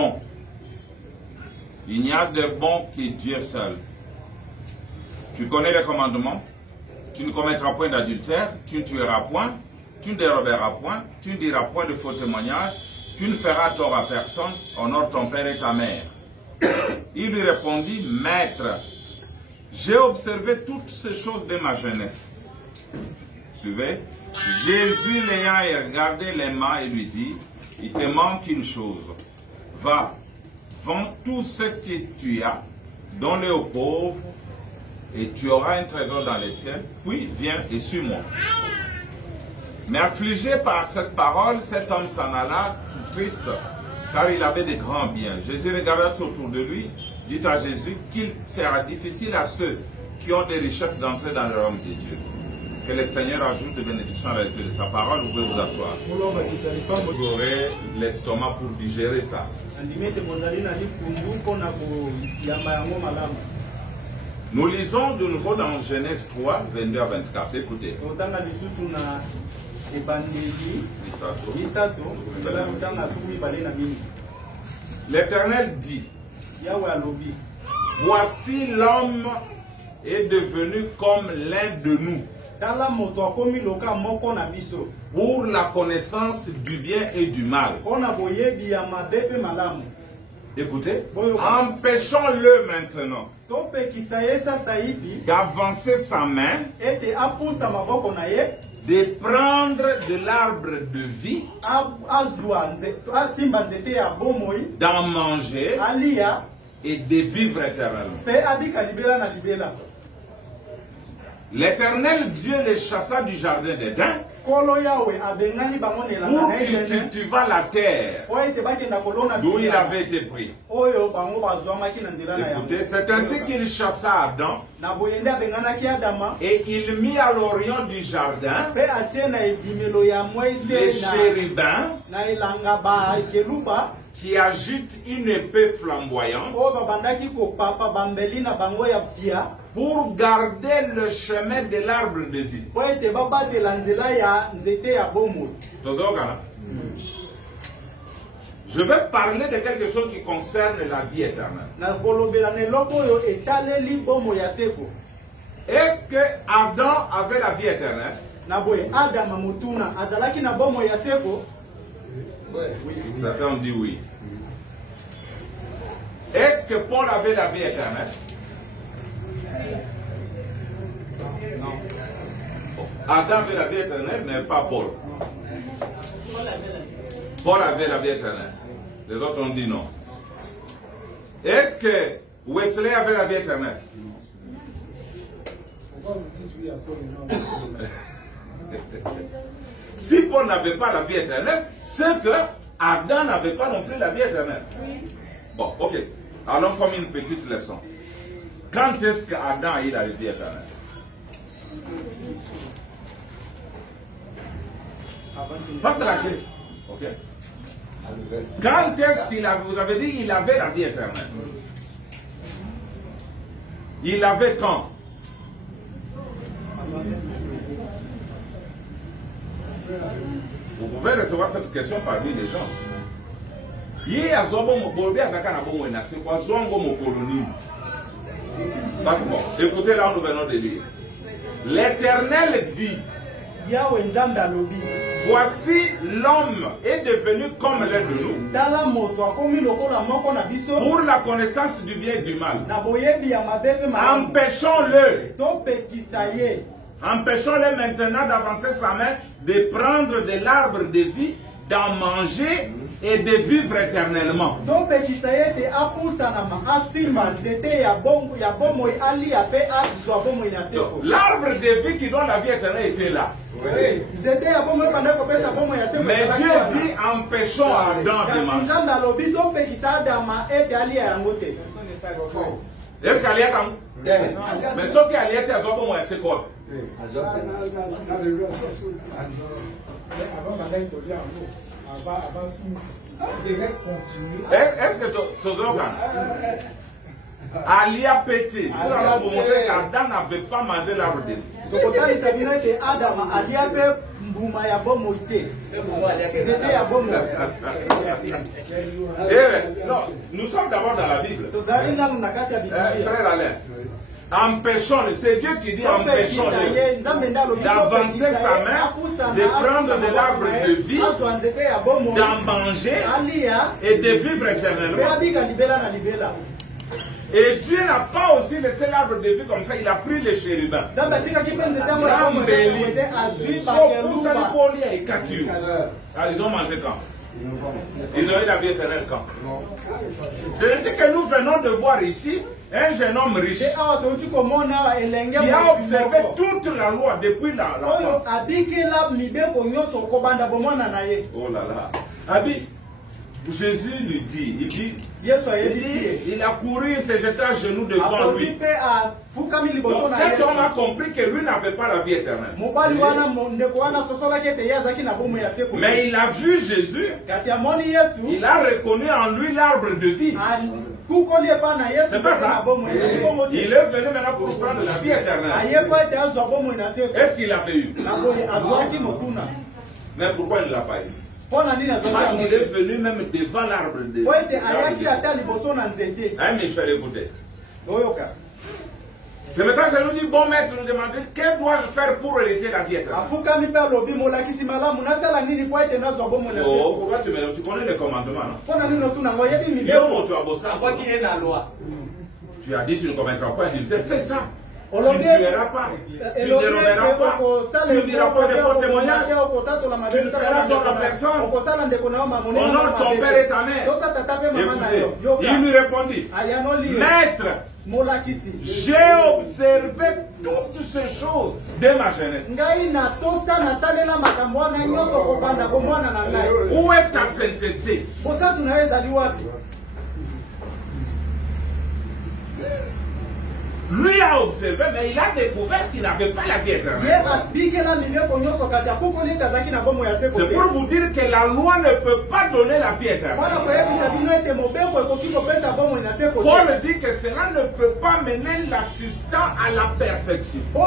bon. Il n'y a de bon que Dieu seul. Tu connais les commandements. Tu ne commettras point d'adultère, tu ne tueras point, tu ne déroberas point, tu ne diras point de faux témoignages, tu ne feras tort à personne, honore ton père et ta mère. Il lui répondit, Maître, j'ai observé toutes ces choses de ma jeunesse. Suivez. Jésus l'ayant regardé les mains et lui dit, il te manque une chose. Va, vends tout ce que tu as, donne-le aux pauvres, et tu auras un trésor dans les cieux, puis viens et suis-moi. Mais affligé par cette parole, cet homme s'en alla tout triste, car il avait de grands biens. Jésus regarda autour de lui, dit à Jésus qu'il sera difficile à ceux qui ont des richesses d'entrer dans le royaume de Dieu. Que le Seigneur ajoute des bénédictions à la lecture de sa parole, vous pouvez vous asseoir. Vous aurez l'estomac pour digérer ça. Nous lisons de nouveau dans Genèse 3, 22 à 24. Écoutez. L'Éternel dit, voici l'homme est devenu comme l'un de nous, pour la connaissance du bien et du mal. Écoutez, empêchons-le maintenant d'avancer sa main, de prendre de l'arbre de vie, d'en manger et de vivre éternellement. L'Éternel Dieu les chassa du jardin d'Éden pour qu'il cultivât la terre d'où il avait été pris. Écoutez, c'est ainsi qu'il chassa Adam et il mit à l'orient du jardin les chérubins qui agitent une épée flamboyante pour garder le chemin de l'arbre de vie. Je vais parler de quelque chose qui concerne la vie éternelle. Est-ce que Adam avait la vie éternelle? Certains ont dit oui. Est-ce que Paul avait la vie éternelle? Non. Adam avait la vie éternelle, mais pas Paul. Paul avait la vie éternelle. Les autres ont dit non. Est-ce que Wesley avait la vie éternelle? Si Paul n'avait pas la vie éternelle, c'est que Adam n'avait pas non plus la vie éternelle. Bon, ok. Allons comme une petite leçon. Quand est-ce qu'Adam a eu la vie éternelle? Pas la question. Ok. Quand est-ce qu'il avait, vous avez dit qu'il avait la vie éternelle? Il avait quand? Vous pouvez recevoir cette question parmi les gens. Écoutez, là nous venons de lire. L'Éternel dit, voici l'homme est devenu comme l'un de nous, pour la connaissance du bien et du mal. Empêchons-le maintenant d'avancer sa main, de prendre de l'arbre de vie, d'en manger et de vivre éternellement. L'arbre de vie qui donne la vie éternelle était là. Oui. Mais Dieu dit empêchons Adam de manger. Est-ce qu'elle est comme? Mais ce qui a été à Zobo, c'est quoi? Est-ce que tu Ali a pété. Nous allons vous montrer qu'Adam n'avait pas mangé l'arbre de vie. Non, nous sommes d'abord dans la Bible. Frère Alain, empêchons, c'est Dieu qui dit empêchons d'avancer sa main, de prendre de l'arbre de vie, d'en manger et de vivre éternellement. Et Dieu n'a pas aussi laissé l'arbre de vie comme ça, il a pris les chérubins. Ils ont mangé quand? Ils ont eu la vie éternelle quand? C'est ainsi que nous venons de voir ici un jeune homme riche qui a observé toute la loi depuis la oh là là. Abi, Jésus lui dit, il a couru, il s'est jeté à genoux devant lui. Donc cet homme a compris que lui n'avait pas la vie éternelle. Mais il a vu Jésus, il a reconnu en lui l'arbre de vie. C'est pas ça. Il est venu maintenant pour prendre la vie éternelle. Est-ce qu'il l'avait eu? Mais pourquoi il ne l'a pas eu? Parce qu'il est venu même devant l'arbre de vie. Ah, mais je vais l'écouter. C'est maintenant que je nous dis, bon maître, nous demandons, que dois-je faire pour hériter la vie éternelle? Oh, pourquoi tu connais les commandements? Tu as dit, tu ne commettras pas d'adultère, fais ça. Tu ne tueras pas, tu ne déroberas pas, tu ne diras pas de faux témoignages, tu ne feras ton à personne, honore ton père et ta mère. Écoutez, il lui répondit, maître, j'ai observé toutes ces choses dès ma jeunesse. Où est ta sainteté? Lui a observé, mais il a découvert qu'il n'avait pas la vie éternelle. C'est pour vous dire que la loi ne peut pas donner la vie éternelle. Paul dit que cela ne peut pas mener l'assistant à la perfection. Bon.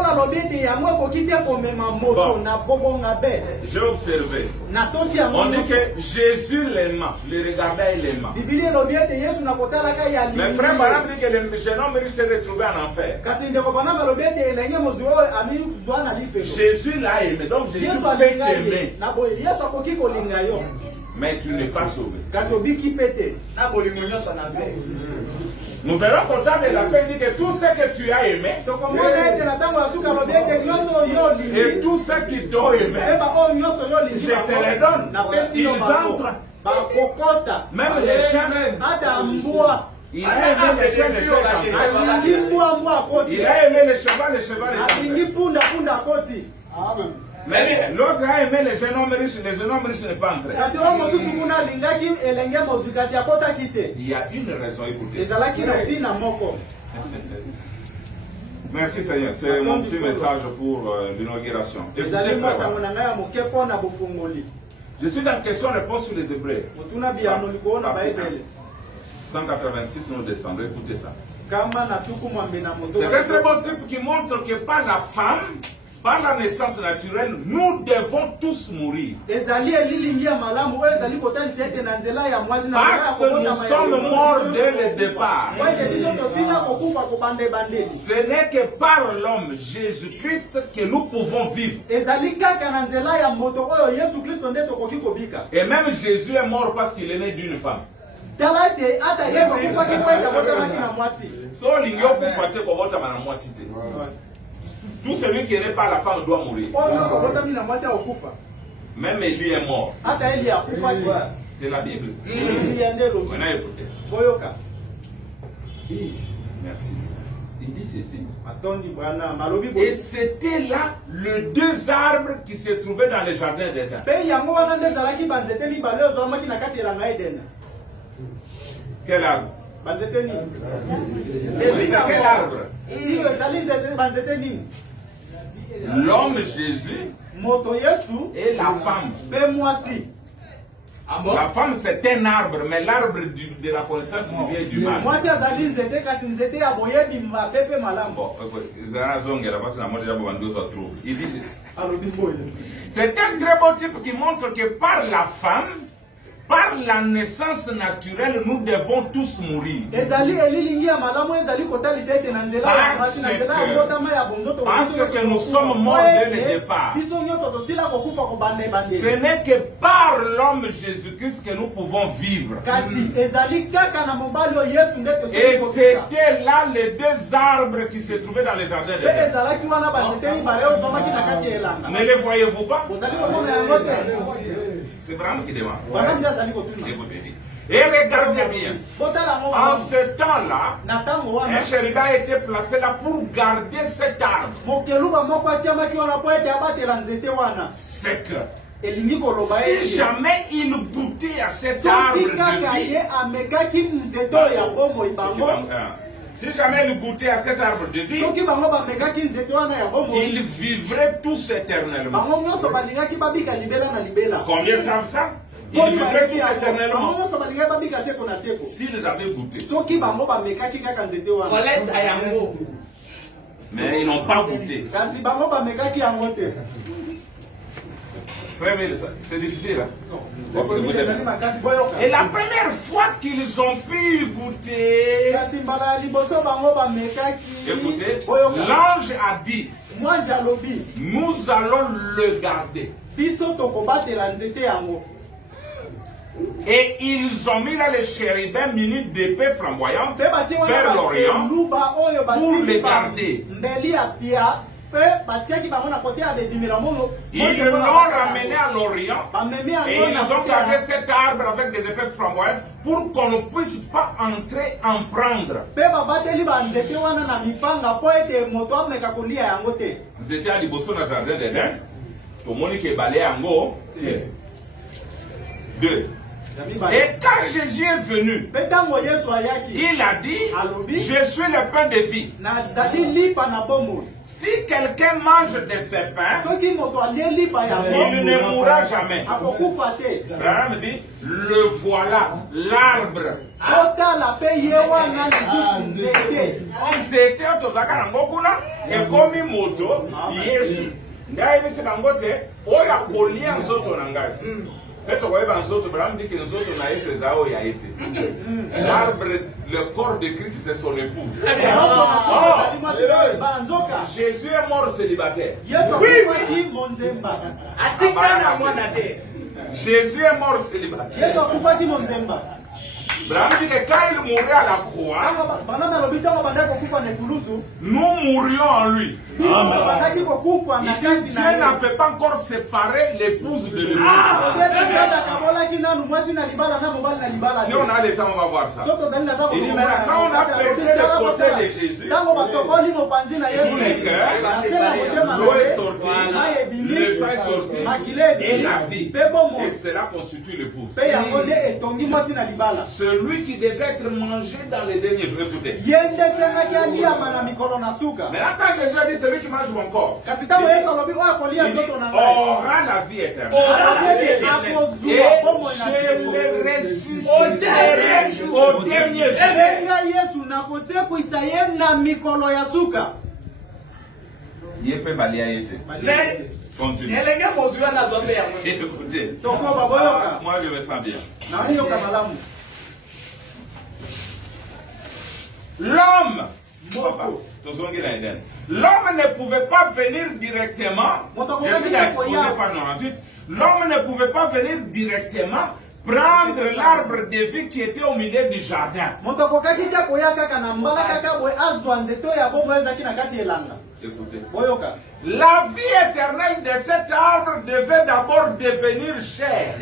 J'ai observé. On dit que Jésus l'aima, le regardait et l'aima. Mais frère Baram dit que le jeune homme s'est retrouvé en enfer. Jésus l'a aimé, donc Jésus peut t'aimer. Mais tu n'es pas sauvé. Nous verrons comme ça, mais la fin dit que tout ce que tu as aimé et tout ce qui t'ont aimé, je te les donne. Ils entrent. Même les chiens. Il a aimé les chiens, les chevaux. Il a aimé les chevaux, les chevaux. Mais l'autre a aimé les jeunes hommes riches, les jeunes hommes riches n'est pas entré. Il y a une raison, écoutez. Merci Seigneur, c'est mon petit message pour l'inauguration. Je suis dans question-réponse sur les Hébreux. 186, nous descendons, écoutez ça. C'est un très bon type qui montre que par la femme, par la naissance naturelle, nous devons tous mourir. Parce que nous sommes morts dès le départ. Ce n'est que par l'homme Jésus-Christ que nous pouvons vivre. Et même Jésus est mort parce qu'il est né d'une femme. Tout celui qui est né par la femme doit mourir. Même Élie est mort. C'est la Bible. On a écouté. Merci. Il dit ceci. Et c'était là les deux arbres qui se trouvaient dans le jardin d'Éden. Quel arbre? Quel arbre? L'homme Jésus et la femme. La femme, c'est un arbre, mais l'arbre de la connaissance du bien et du mal. Moi, si Azali nzete, kasi nzete ya boye bimba pepe malam. Bon, c'est un très beau type qui montre que par la femme, par la naissance naturelle, nous devons tous mourir. Parce que nous sommes morts dès le départ. Ce n'est que par l'homme Jésus-Christ que nous pouvons vivre. Et c'était là les deux arbres qui se trouvaient dans le jardin d'Éden. Ne les voyez-vous pas? C'est vraiment qui demande. Et regardez bien, en ce temps-là, un chérubin a été placé là pour garder cet arbre. C'est que si jamais il goûtait à cet arbre de vie, si jamais il goûtait à cet arbre de vie, il vivrait tous éternellement. Combien savent ça? Ils vivraient tous éternellement s'ils avaient goûté. Mais ils n'ont pas goûté. C'est difficile. Hein? Et la première fois qu'ils ont pu goûter, écoutez, l'ange a dit, nous allons le garder. Et ils ont mis là les chérubins munis d'épées flamboyantes vers l'Orient pour les garder. Ils l'ont ramené à l'Orient et ils ont gardé cet arbre avec des épées flamboyantes pour qu'on ne puisse pas entrer en prendre. Vous étiez à Liboso dans le jardin d'Éden. Tout le monde qui est balayé en haut. 2. Et quand Jésus est venu, il a dit, je suis le pain de vie. Si quelqu'un mange de ces pains, il ne mourra jamais. Abraham dit, le voilà, l'arbre. On s'était au Tozaka Ngokuna, et comme il moto, Yesu. Ngai bisi bangote, oya kolia nzoto nangai. L'arbre, le corps de Christ, c'est son épouse. Jésus est mort célibataire. Jésus est mort célibataire. Braham dit que quand il mourait à la croix, nous mourions en lui. Dieu n'avait pas encore séparé l'épouse de l'épouse. Si on a le temps, on va voir ça. Il dit, quand on a percé le côté de Jésus, sous les cœurs, l'eau est sortie, le sang est sorti, et la vie. Et cela constitue l'épouse. Celui qui devait être mangé dans les derniers jours. Écoutez. Maintenant, quand Jésus a dit celui qui mange mon corps, il dit, aura la vie éternelle. Et je le ressusciterai au dernier jour. Continue. Écoutez, moi je me sens bien. L'homme ne pouvait pas venir directement. Je suis exposé par 98. L'homme ne pouvait pas venir directement prendre l'arbre de vie qui était au milieu du jardin. Écoutez. La vie éternelle de cet arbre devait d'abord devenir chair.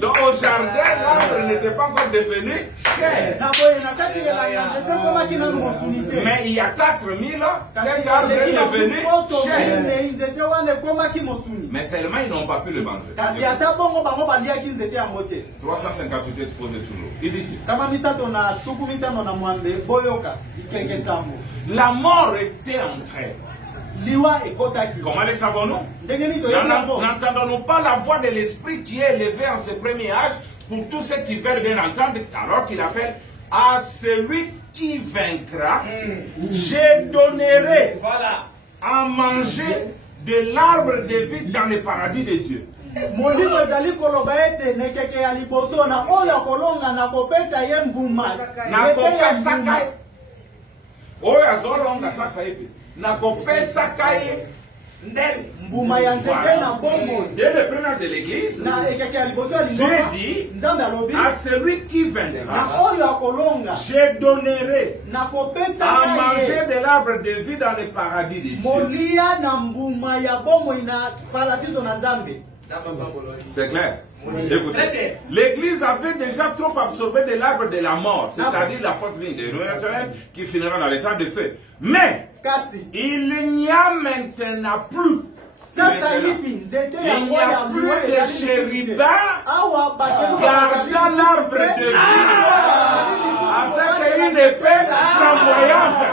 Donc au jardin, l'arbre n'était pas encore devenu chair. Mais il y a 4000 ans, cet arbre est devenu chair. Mais seulement ils n'ont pas pu le manger. 358 exposés toujours. Il dit ici. La mort était entrée liwa ekotaki. Comment le savons-nous? Ndenge toyebi yango. N'entendons-nous pas la voix de l'Esprit qui est élevé en ce premier âge pour tous ceux qui veulent bien entendre, alors qu'il appelle à celui qui vaincra, je donnerai à manger de l'arbre de vie dans le paradis de Dieu. Molimo ezali koloba ete nekeke ya liboso na oyo kolonga na kopesa ye mbuma. Na kopesa kai. Oyo azolonga sasa hivi. Na kopesa kai. Mbuma ya nzete na bongo. Dès le premier de l'église, Dieu dit à celui qui viendra, je donnerai à manger de l'arbre de vie dans le paradis de Dieu. C'est clair. Écoutez, l'église avait déjà trop absorbé de l'arbre de la mort, c'est-à-dire la force vie de l'éternel qui finira dans l'état de feu. Mais il n'y a maintenant plus. Il n'y a plus de chérubins gardant l'arbre de vie avec une épée flamboyante.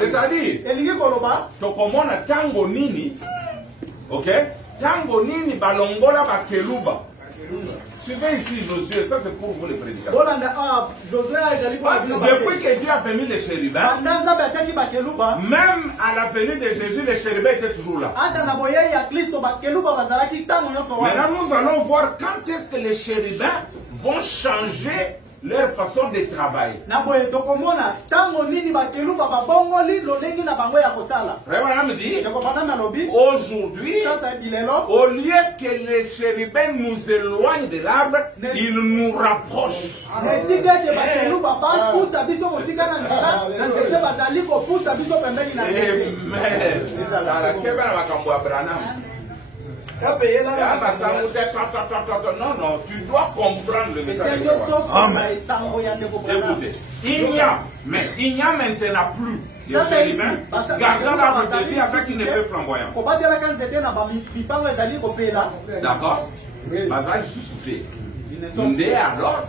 C'est-à-dire, tokomona tango nini, ok? Tango nini balongola bakeluba. Suivez ici Josué, ça c'est pour vous les prédicateurs. Depuis que Dieu a fait les chérubins, même à la venue de Jésus, les chérubins étaient toujours là. Maintenant nous allons voir quand est-ce que les chérubins vont changer leur façon de travailler. Aujourd'hui, au lieu que les chérubins nous éloignent de l'arbre, ils nous rapprochent. Non, non, tu dois comprendre le message. Écoutez, il n'y a maintenant plus de chérubins gardant l'arbre de vie avec une épée flamboyante. D'accord? Bazar, je suis soupé. Alors,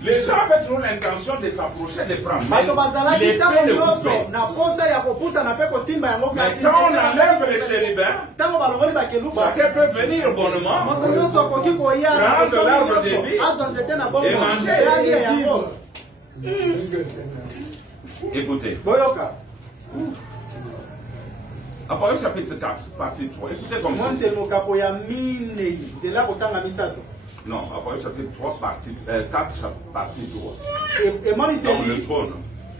les gens avaient toujours l'intention de s'approcher, de prendre. Mais l'épée le coupait. Mais quand on enlève les chérubins, chacun peut venir bonnement, prendre l'arbre de vie et manger. Écoutez. Apocalypse chapitre 4, partie 3. Écoutez comme ça. Non, Apocalypse chapitre 3, partie 4, partie 3. Dans le trône.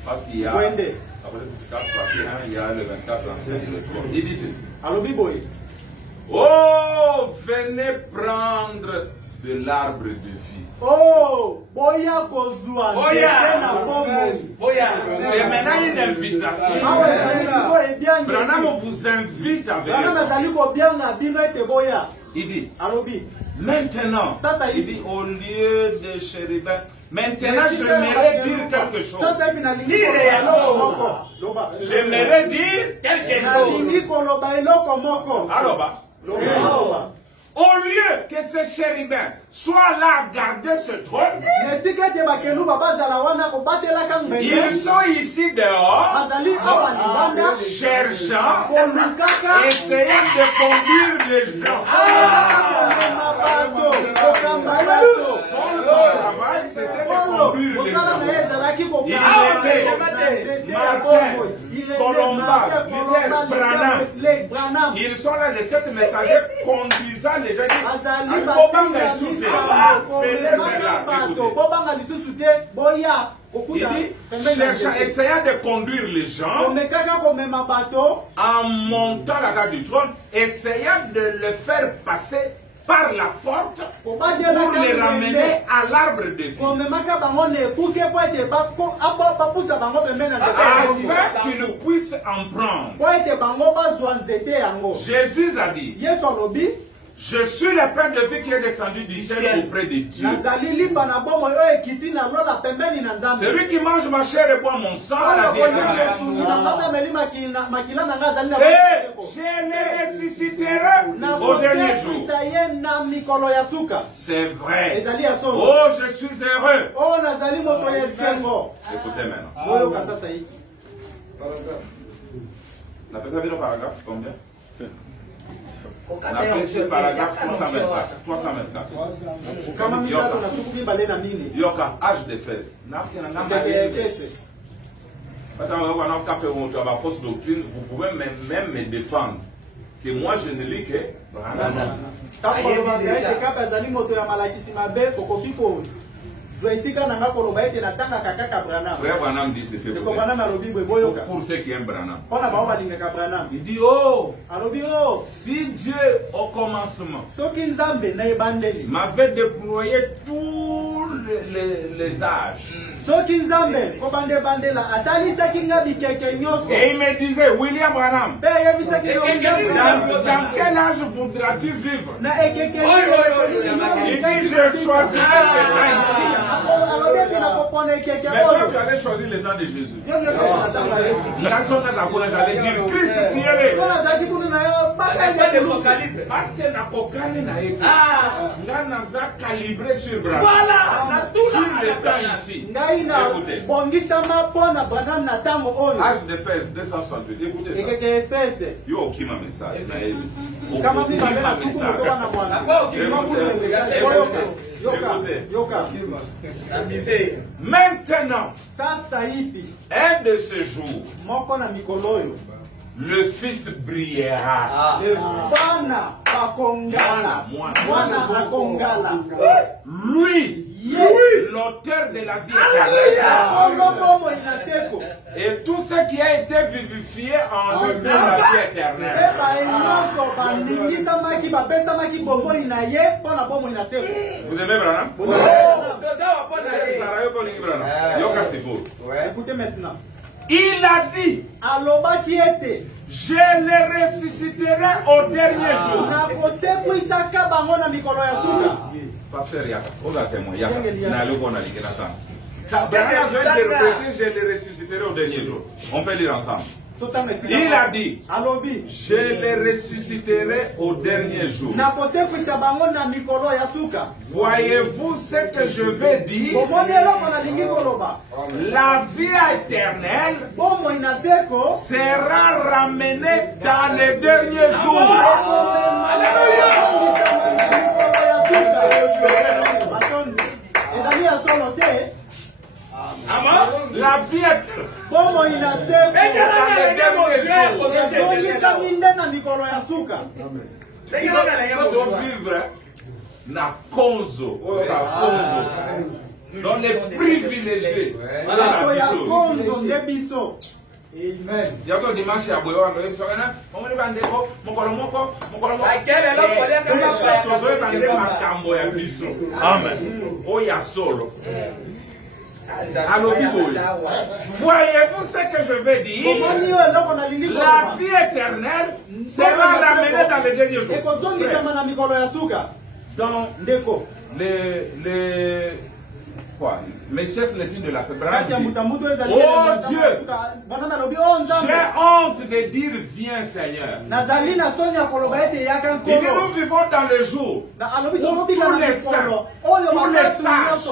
Parce qu'il y a Apocalypse 4, partie 1, il y a le 24, l'ancien et le trône. Il dit ceci. Oh, venez prendre de l'arbre de vie. Oh, boya kozua. C'est maintenant une invitation. Branham vous invite à venir. Il dit, maintenant, il dit au lieu de chérubins, maintenant j'aimerais dire quelque chose. J'aimerais dire quelque chose. Alors, au lieu que ces chérubins soient là à garder ce trône, ils sont ici dehors, cherchant, essayant de conduire les gens. Son travail, c'était de conduire les gens. Il était Martin, Colomba, Branham. Ils sont là, les 7 messagers conduisant les gens. Il dit, cherchant, essayant de conduire les gens en montant la garde du trône, essayant de le faire passer par la porte pour les ramener à l'arbre de vie. Afin qu'ils puissent en prendre. Jésus a dit, je suis le pain de vie qui est descendu du ciel auprès de Dieu. Celui qui mange ma chair et boit mon sang a la vie éternelle. Et je les ressusciterai au dernier jour. kopesa ye na mikolo ya suka. C'est vrai. Ezali ya solo. Oh, je suis heureux. Oh, nazali moto ya esengo. Écoutez maintenant. Oyo kasasa hii. La personne vient au paragraphe combien? On a fait le paragraphe 324. 324. Kama misato na tukubi bale na mini. Yoka, âge de fête. Fausse doctrine, vous pouvez même me défendre que moi je ne lis que Branham. Frère Branham dit ceci. Pour ceux qui aiment Branham. Il dit oh, si Dieu au commencement m'avait déployé tous les âges. Et il me disait, William Branham, dans quel âge voudras-tu vivre? Il dit, je choisirai cet âge ici. Mais toi, tu allais choisir le temps de Jésus. J'allais dire, crucifiez-le. Parce que la cocaïne n'a été. Là, nous a calibré sur Branham. Voilà, sur le temps ici. Écoutez. Âge de Fès 268. Écoutez. Yo, qui m'a message. Maintenant, un de ces jours, le Fils brillera. Lui, l'auteur de la vie éternelle. Et tout ce qui a été vivifié en lui de la vie éternelle. Vous aimez Branham? Écoutez maintenant. Il a dit, je les ressusciterai au dernier jour. Pasteur Yaka, regardez-moi, Yaka, je les ressusciterai au dernier jour. On peut lire ensemble. Il a dit, je les ressusciterai au dernier jour. Voyez-vous ce que je vais dire? La vie éternelle sera ramenée dans les derniers jours. La vie dans les privilégiés. Il y a un dimanche à Boyo, voyez-vous ce que je vais dire? La vie éternelle sera ramenée dans les derniers jours. Dans quoi? Messieurs, c'est le signe de la faiblesse. Oh Dieu, j'ai honte de dire viens Seigneur. Et nous vivons dans le jour où tous les saints, tous les sages,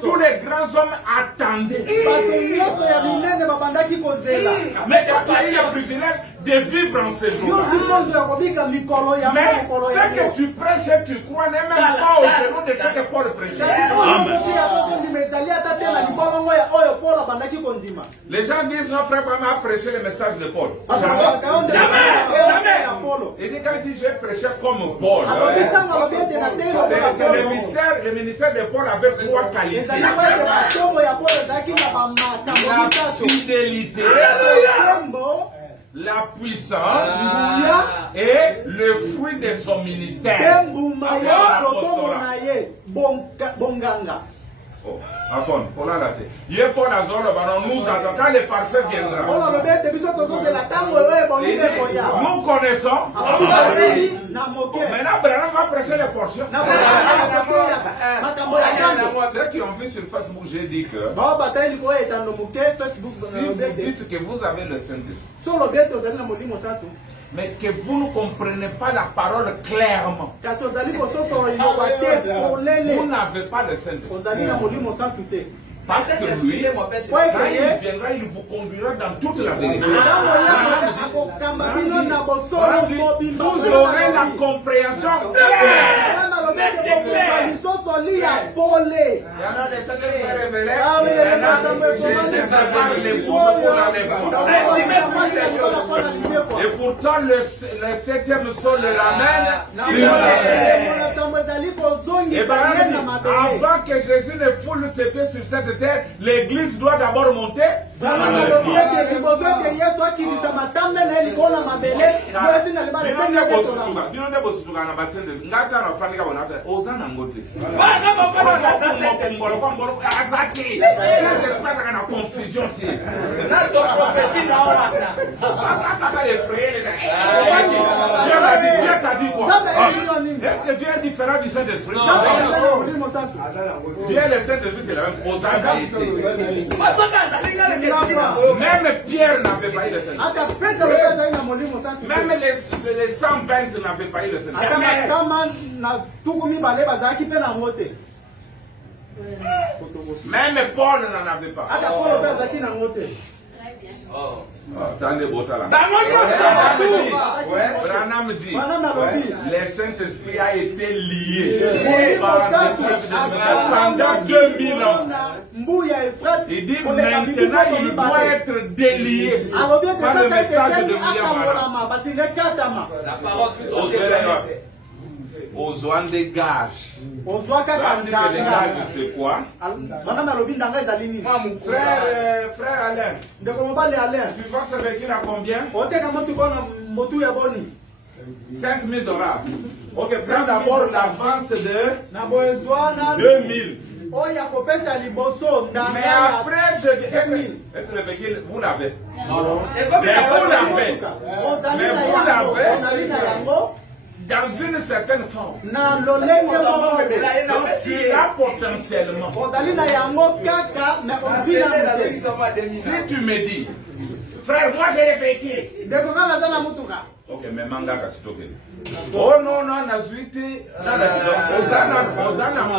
tous les grands hommes attendaient. Mais toi qui as le privilège de vivre en ce jour. Mais ce que tu prêches et tu crois n'est même pas au genou de ce que Paul prêchait. Les gens disent non, frère, Branham a prêché le message de Paul. Jamais. Et quand il dit j'ai prêché comme Paul, c'est le ministère de Paul avait trois qualités. La fidélité, la puissance et le fruit de son ministère. Quand le parfait viendra, nous connaissons. Maintenant, Branham va prêcher les portions. Ceux qui ont vu sur Facebook, j'ai dit que si vous dites que vous avez le Saint-Esprit, mais que vous ne comprenez pas la parole clairement. Vous n'avez pas le Saint-Esprit. Parce que lui, quand il viendra, il vous conduira dans toute la vérité. Vous aurez la compréhension claire. Et pourtant, le septième sol le ramène sur la terre. Et avant que Jésus ne foule ses pieds sur cette terre, l'église doit d'abord monter. Dieu t'a dit quoi? Est-ce que Dieu est différent du Saint-Esprit? Dieu et le Saint-Esprit, c'est la même chose. Même Pierre n'avait pas eu le Saint-Esprit. Même les 120 n'avaient pas eu le Saint-Esprit. Même Paul n'en avait pas. Attendez, Branham dit, le Saint-Esprit a été lié pendant 2000 ans. Il dit maintenant il doit être délié par le message de William. La parole aux zones des gages. Les gages, c'est quoi? Frère Alain, tu vas se réduire à combien? 5 000 $. Ok, prends d'abord l'avance de 2000. Mais après, est-ce que le véhicule, vous l'avez? Mais vous l'avez. Mais vous l'avez dans une certaine forme. Donc, tu l'as potentiellement. Si tu me dis, frère, moi j'ai le véhicule. Ok, mais manga kasitoke. Oh non, non, nazuiti. Ozana potentiellement.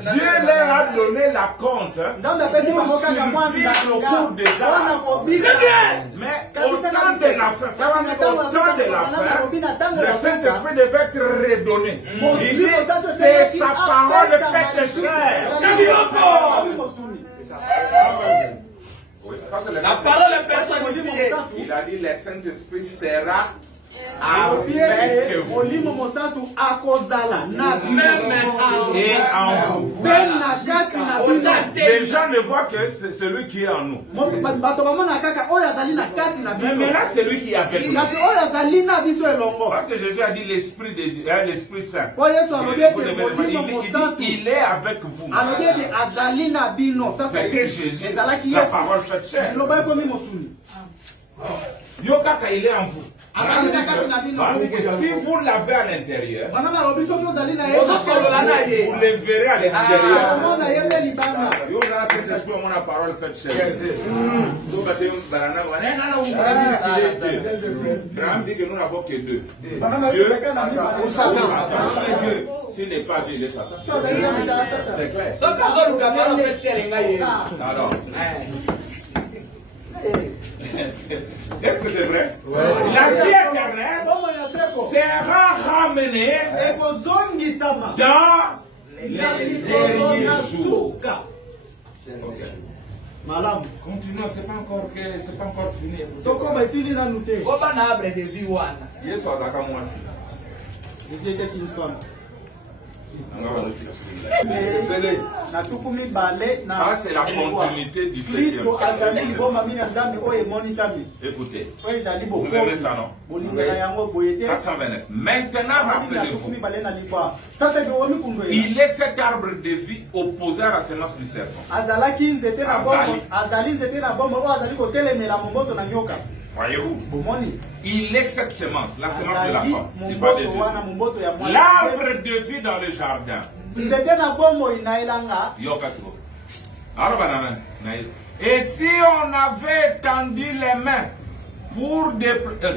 Dieu leur a donné la compte pour survivre au cours des années. Mais au temps de la fin, le Saint-Esprit devait être redonné. Il dit, c'est sa parole faite chair. La parole est personnifiée. Il a dit le Saint-Esprit sera avec vous. Et en vous. Les gens ne voient que c'est celui qui est en nous. Mais maintenant c'est lui qui est avec nous. Parce que Jésus a dit l'Esprit Saint. Il est avec vous. C'est que Jésus, la parole faite chair. Yokaka, il est en vous. Si vous l'avez à l'intérieur, vous le verrez à l'extérieur. La parole faite chair. Graham dit que nous n'avons que deux. Dieu ou Satan. S'il n'est pas Dieu, il est Satan. C'est clair. Alors, est-ce que c'est vrai? Ouais. La vie éternelle sera ramenée dans les derniers jours. Continuons, c'est pas encore fini. Ça, c'est la continuité du 7e. Écoutez, vous aimez ça, non? 429. Maintenant, rappelez-vous, il est cet arbre de vie opposé à la semence du serpent. Voyez-vous, il est cette semence, la semence de la femme. L'arbre de vie dans le jardin. Et si on avait tendu les mains pour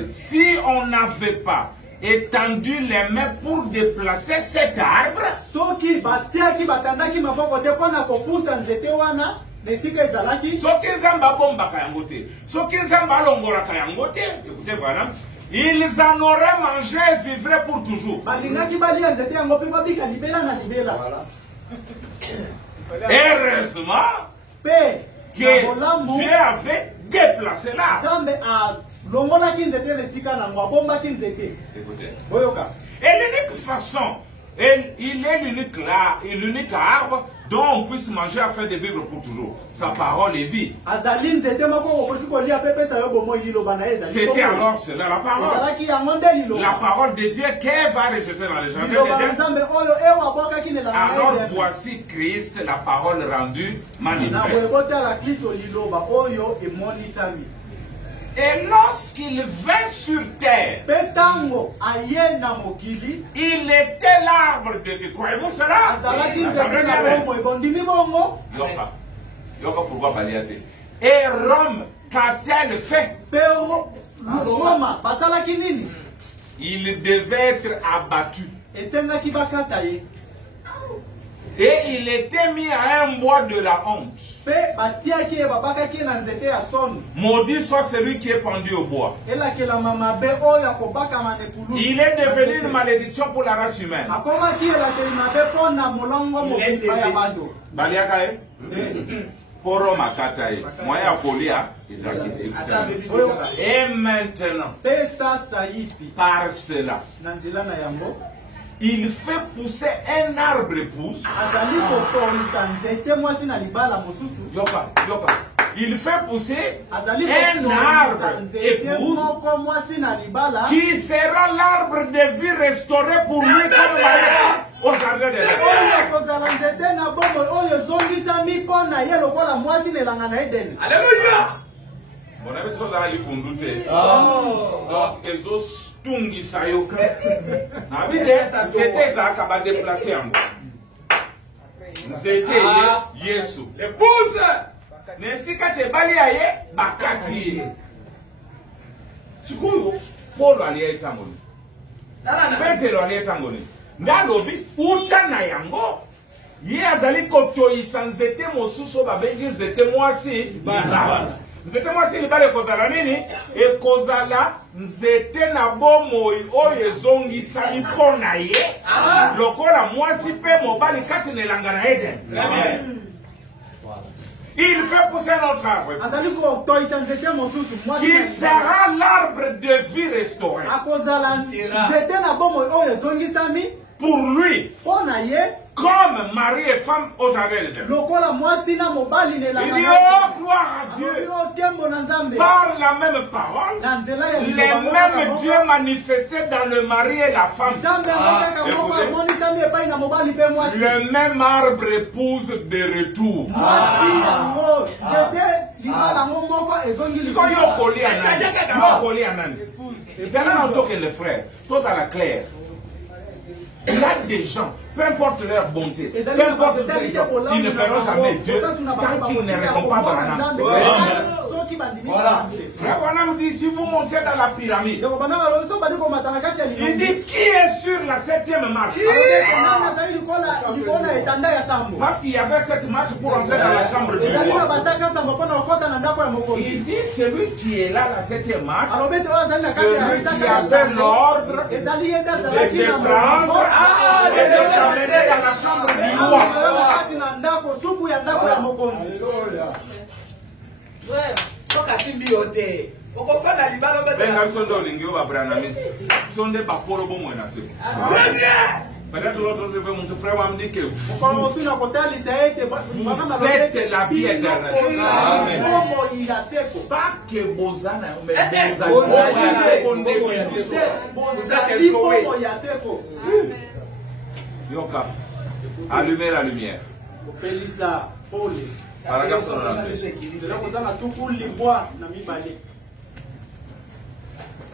si on n'avait pas étendu les mains pour déplacer cet arbre, soki batiaki batandaki maboko te mpona kopusa nzete wana na esika ezalaki, soki nzambe abombaka yango te, soki nzambe alongolaka yango te, écoutez voilà, ils en auraient mangé et vivraient pour toujours. balingaki balia nzete yango mpe babika libela na libela. Heureusement Mpe que Dieu avait déplacé l'arbre. nzambe alongolaki nzete na esika nango, abombaki nzete. Écoutez. Boyoka. Et l'unique façon, il est l'unique arbre dont on puisse manger afin de vivre pour toujours. Sa parole est vie. Azali nzete moko okoki kolia mpe pesa yo bomoi liloba na ye ezali C'était bongo. alors cela la parole. ezalaki yango nde liloba. La parole de Dieu qu'elle va rejeter dans le jardin liloba na d'Éden. nzambe oyo ewa abwakaki na elanga na Alors Edeni. voici Christ, la parole rendue na manifeste. boye botala kristo liloba oyo emonisami. Et lorsqu'il vint sur terre, mpe ntango aye na mokili il était l'arbre de vie. Croyez-vous cela? azalaki nzete na bomoi bondimi bongo. Yoka. Yoka pourquoi baliate? Et Rome, qu'a-t-elle fait? mpe roma basalaki nini? Il devait être abattu. esengaki bakata ye. Et il était mis à un bois de la honte. mpe batiaki ye babakaki ye na nzete ya soni. Maudit soit celui qui est pendu au bois. elakelama mabe oyo akobakama na epulu. Il est devenu une malédiction pour la race humaine. akomaki elakeli mabe mpo na molongo mobimba ya bato. Baliaka ye? Poro makata ye. Moya kolia, ezaki. Et maintenant, mpe sasa yipi par cela, na nzela na yango il fait pousser un arbre épouse. azali kotorisa nzete mwasi na libala mosusu. Yoka, yoka. Il fait pousser azali un kotorisa arbre nzete épouse moko mwasi na libala qui sera l'arbre de vie restauré pour lui comme Marie au jardin de l'Éden. oyo kozala nzete na bomoi oyo ezongisami mpo na ye lokola mwasi na elanga na Edeni. Alléluia. Bon, on avait ça dans les conduites. Donc, ils ont stungi sayo. C'était ça qui va déplacer en moi. C'était Yesu. L'épouse. N'est-ce que tu bali aye bakati. Sikuyo Paul aliye tangoni. Petero aliye tangoni. Ndalobi utana yango. Ye azali kotoyisa nzete mosusu babengi nzete mwasi libala. Nzete mwasi libala ekozala nini? Ekozala nzete na bomoi oyo ezongisami mpo na ye lokola mwasi mpe mobali kati na elanga na Eden. Il fait pousser notre arbre azali kotoyisa nzete mosusu mwasi qui sera l'arbre de vie restauré akozala nzete na bomoi oyo ezongisami pour lui. mpo na ye Comme mari et femme au jardin d'Éden. lokola mwasi na mobali na Il elanga dit, na oh gloire à Dieu. otembo na nzambe Par la même parole, na nzela ya les liloba moko mêmes moko. dieux manifestés dans le mari et la femme. nzambe akokaka moko écoutez. amonisami epai na mobali mpe mwasi Le même arbre épouse de retour. mwasi yango nzete libala yango moko ezongi Siko yokolia nani? Yokolia nani? Zala na tokende frère. Tous à la claire. Il y a des gens, peu importe leur bonté, peu importe leur gens, ils ne verront jamais Dieu tant qu'ils ne répondent pas dans la âme. Frère Branham dit, si vous montez dans la pyramide, il dit, qui est sur la 7e marche? Parce qu'il y avait cette marche pour entrer dans la chambre du roi. Il dit, celui qui est là, la 7e marche, celui qui avait l'ordre de prendre et de l'amener dans la chambre du roi. Peut-être l'autre je vais mon frère va me dire que vous êtes la vie éternelle. Amen. Pas que Bozana, mais Yoka, allumez la lumière. Paragraphe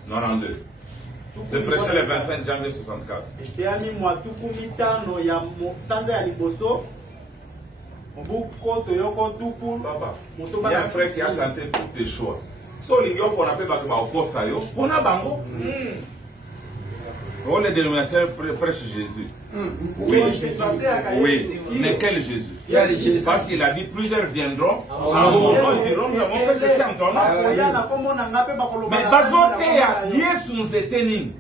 92. C'est prêché le 25 janvier 64. Papa, il y a un frère qui a chanté pour tes choix. So, les gars, on appelle ça, on a bango. On les dénominations prêche Jésus. Oui, oui. Mais quel Jésus? Parce qu'il a dit plusieurs viendront. Ils diront, mon frère, c'est ça encore. Mais Bazotea, Yesu nous était nini.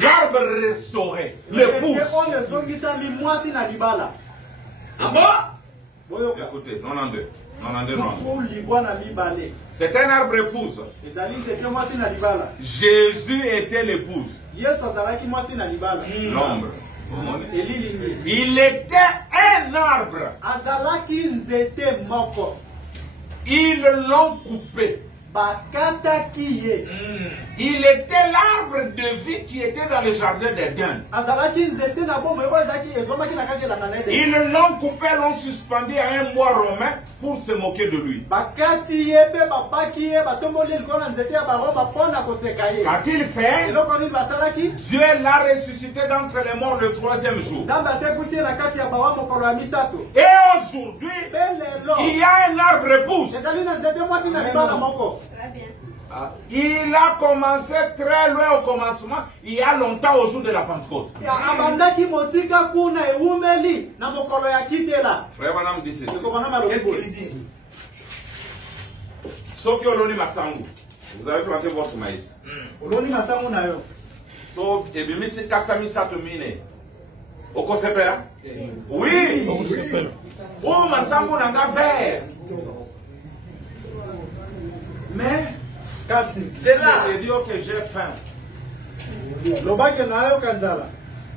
L'arbre restauré, l'épouse. Écoutez, 92. C'est un arbre épouse. Jésus était l'épouse. L'ombre. Il était un arbre. Ils l'ont coupé. Il était l'arbre de vie qui était dans le jardin d'Éden. Ils l'ont coupé, l'ont suspendu à un bois romain pour se moquer de lui. Qu'a-t-il fait? Dieu l'a ressuscité d'entre les morts le 3e jour. Et aujourd'hui, il y a un arbre épouse. Il a commencé très loin au commencement, il y a longtemps au jour de la Pentecôte. Frère Madame dit ceci. Sauf que l'on masangu, vous avez planté votre maïs. Sauf que bimisi kasami satomine. Oko sepera? Oui. Oh masangu nanga vert. Mais je dis que j'ai faim.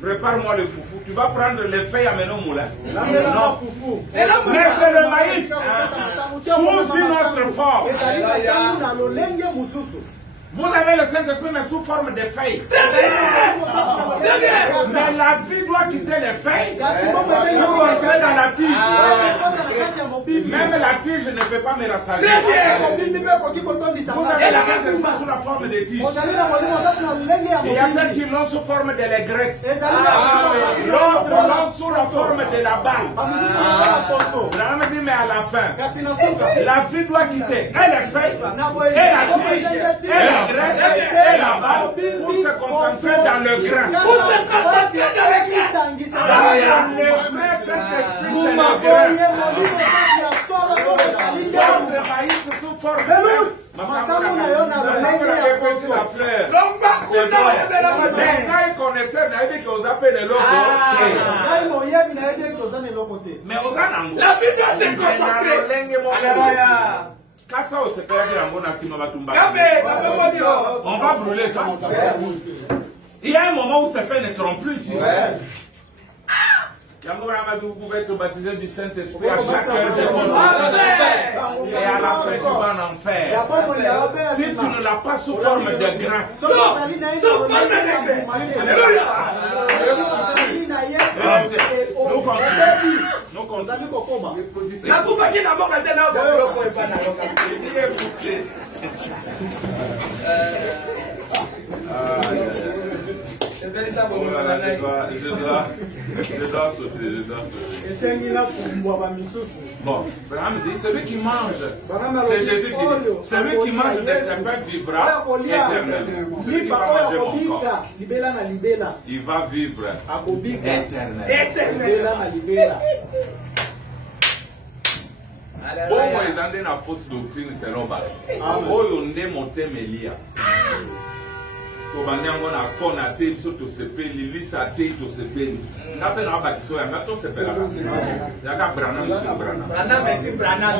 Prépare-moi le foufou. Tu vas prendre les feuilles à mener au moulin. Non. Mais c'est le maïs. Sous une autre forme. Vous avez le Saint-Esprit, mais sous forme de feuilles. Mais la vie doit quitter les feuilles pour entrer dans la tige. Même la tige ne peut pas me rassasier. Vous avez la vie sous la forme de tige. Il y a celles qui l'ont sous forme de l'aigrette. L'autre l'ont sous la forme de la balle. Mais à la fin, la vie doit quitter et les feuilles, et la tige, et la graine, et la balle pour se concentrer dans le grain. Pour se concentrer dans le grain. Le vrai Saint-Esprit, c'est le grain. Forme de maïs sous forme de mais la vie doit se concentrer. On va brûler ça. Il y a un moment où ces faits ne seront plus utiles. Vous pouvez être baptisé du Saint-Esprit à chaque heure de votre vie. Et à la fin, tu vas en enfer. Si tu ne l'as pas sous forme de grain. Sous forme de grain. Alléluia. Nous continuons. La coupe qui n'a pas été là. Je dois sauter. Bon, celui qui mange, c'est Jésus qui dit, celui qui mange des serpents vivra éternellement. Celui qui va manger mon corps, il va vivre éternellement. Bon, ils ont une fausse doctrine selon Bala. Oh, ils ont monté Mélia. Tobanyango na kona te biso to sepeli lisa te to sepeli na pe na bakiso ya ngato sepela ya ka brana monsieur brana merci brana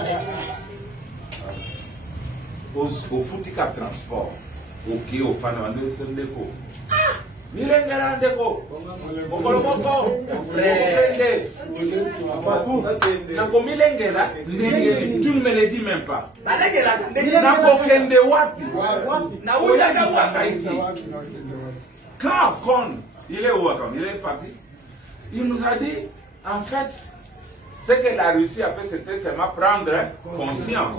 au futika transport ok au fana ndo sendeko milengera ndeko mokolomoko frère na ko milengera ndenge tu ne me le dis même pas na ko kende wapi na uya ka sangaiti quand il est où quand il est parti il nous a dit en fait ce que la Russie a fait, c'était seulement prendre conscience.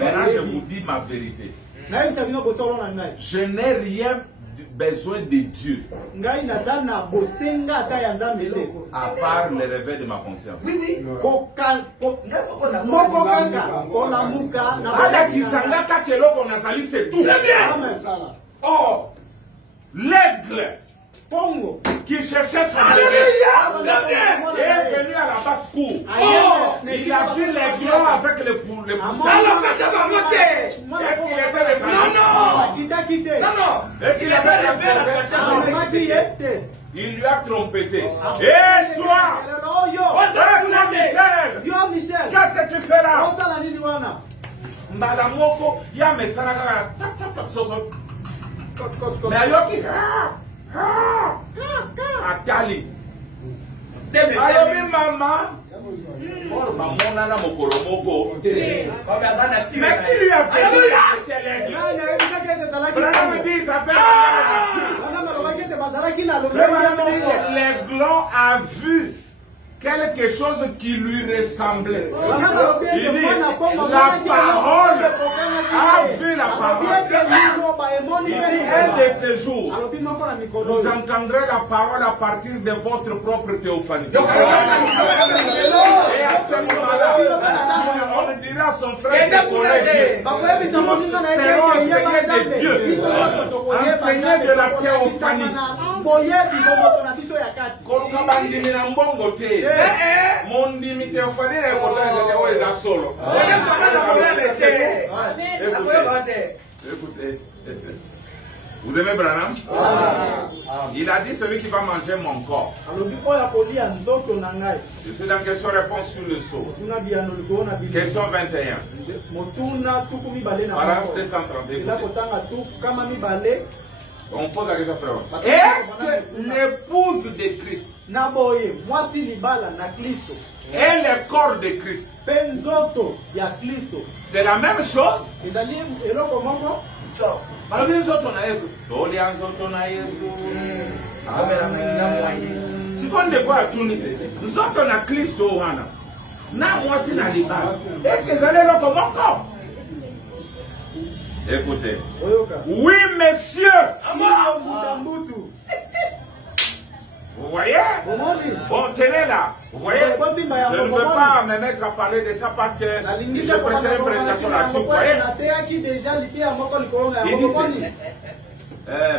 Maintenant, je vous dis ma vérité. nayebisa bino bosolo na ngai Je n'ai rien besoin de Dieu ngai naza na bosenga ata ya nzambe te à part le réveil de ma conscience. moko kaka kolamuka na Alakisanga kaka eloko nazali, c'est tout. Amen. Or, l'aigle Pongo qui cherchait son bébé est venu à la basse-cour. Il a vu les lions avec les poussins. Est-ce qu'il était les Non. Est-ce qu'il avait les Il lui a trompetté. Et toi, Michel, qu'est-ce que tu fais là? Malamoko, ya mesana soso. Mais ayoki Atali. Alobi mama. Mamona na mokoromoko. Mais qui lui a fait les glands a vu quelque chose qui lui ressemblait. Il dit, la parole a vu la parole. Il dit, un de ces jours, vous entendrez la parole à partir de votre propre théophanie. Et à ce moment-là, on dira à son frère de collègue, nous serons enseignés de Dieu, enseignés de la théophanie. Mon limité au fallait les solo. Écoutez. Vous aimez Branham? Il a dit celui qui va manger mon corps. Je suis dans question-réponse sur le sceau. Question 21. Paragraphe 231. On pose la question frère. Est-ce que l'épouse de Christ et le corps de Christ, c'est la même chose? Si on ne voit tout, nous autres on a Christ au Hana. Moi si na libala. Est-ce que vous allez là comme encore? Écoutez. Oui, monsieur. Vous voyez? Bon, tenez là. Vous voyez? Je ne veux pas me mettre à parler de ça parce que je prêcherai une prédication là-dessus. Vous voyez?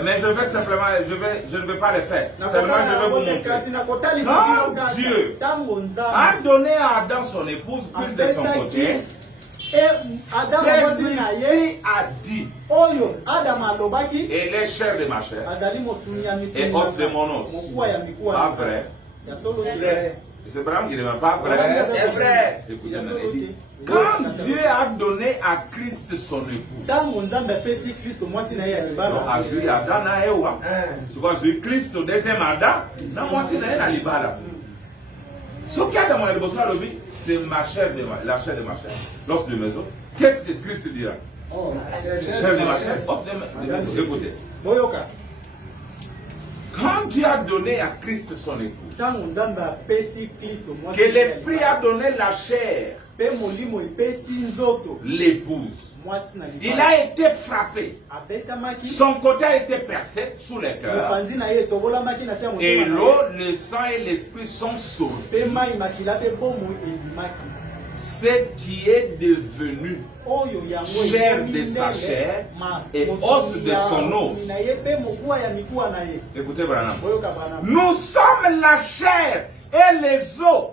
Mais je vais simplement, je ne vais pas le faire. Seulement, je vais vous montrer. Quand Dieu a donné à Adam son épouse plus de son côté, celui-ci a dit, elle est chair de ma chair et os de mon os. Pas vrai. C'est Abraham qui ne va pas vrai. C'est vrai. Écoutez, quand Dieu a donné à Christ son époux, Adam na Ewa, souvent Christ au deuxième Adam, non moi c'est la libala. Ce qu'il y a dans mon épouse, c'est ma chair de la chair de ma chair. L'os de mes os. Qu'est-ce que Christ dira? Chair de ma chair, os de mes os. Écoutez. Quand Dieu a donné à Christ son épouse, que l'Esprit a donné la chair, l'épouse, il a été frappé. Son côté a été percé sous le cœur. Et l'eau, le sang et l'esprit sont sortis. C'est qui est devenu chair de sa chair et os de son os. Écoutez, Branham. Nous sommes la chair et les os.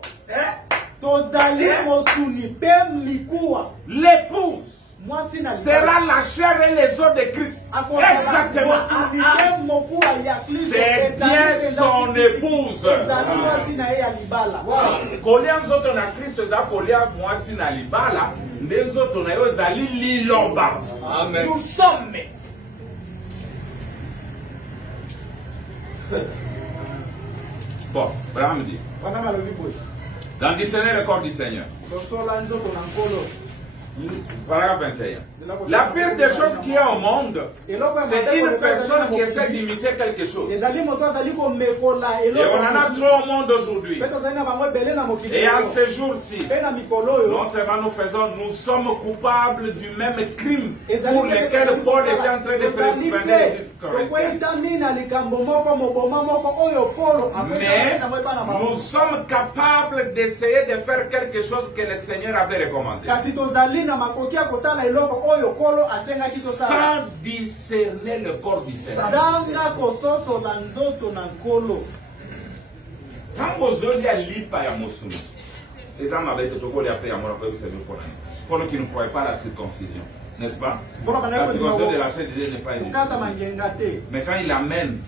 L'épouse sera la chair et les os de Christ. Exactement. C'est bien son épouse. Kolia nzoto na Christ za kolia mwasi na libala, nzoto na yo zali liloba. Amen. Nous sommes. Bon, Branham dit. Dans discerner le corps du Seigneur. Paragraphe 21. La pire des choses qu'il y a au monde, c'est une personne qui essaie d'imiter quelque chose. Et on en a trop au monde aujourd'hui. Et en ces jours-ci, non seulement nous sommes coupables du même crime pour lequel Paul était en train de faire les mais nous sommes capables d'essayer de faire quelque chose que le Seigneur avait recommandé. Sans discerner le corps du Seigneur. Quand vous avez lipa ya mosumu, les hommes avaient été tokoli après à mon rappel que c'est nous pour nous qui ne croyaient pas à la circoncision, n'est-ce pas? La circoncision de la chair disait n'est pas évident. Mais quand il amène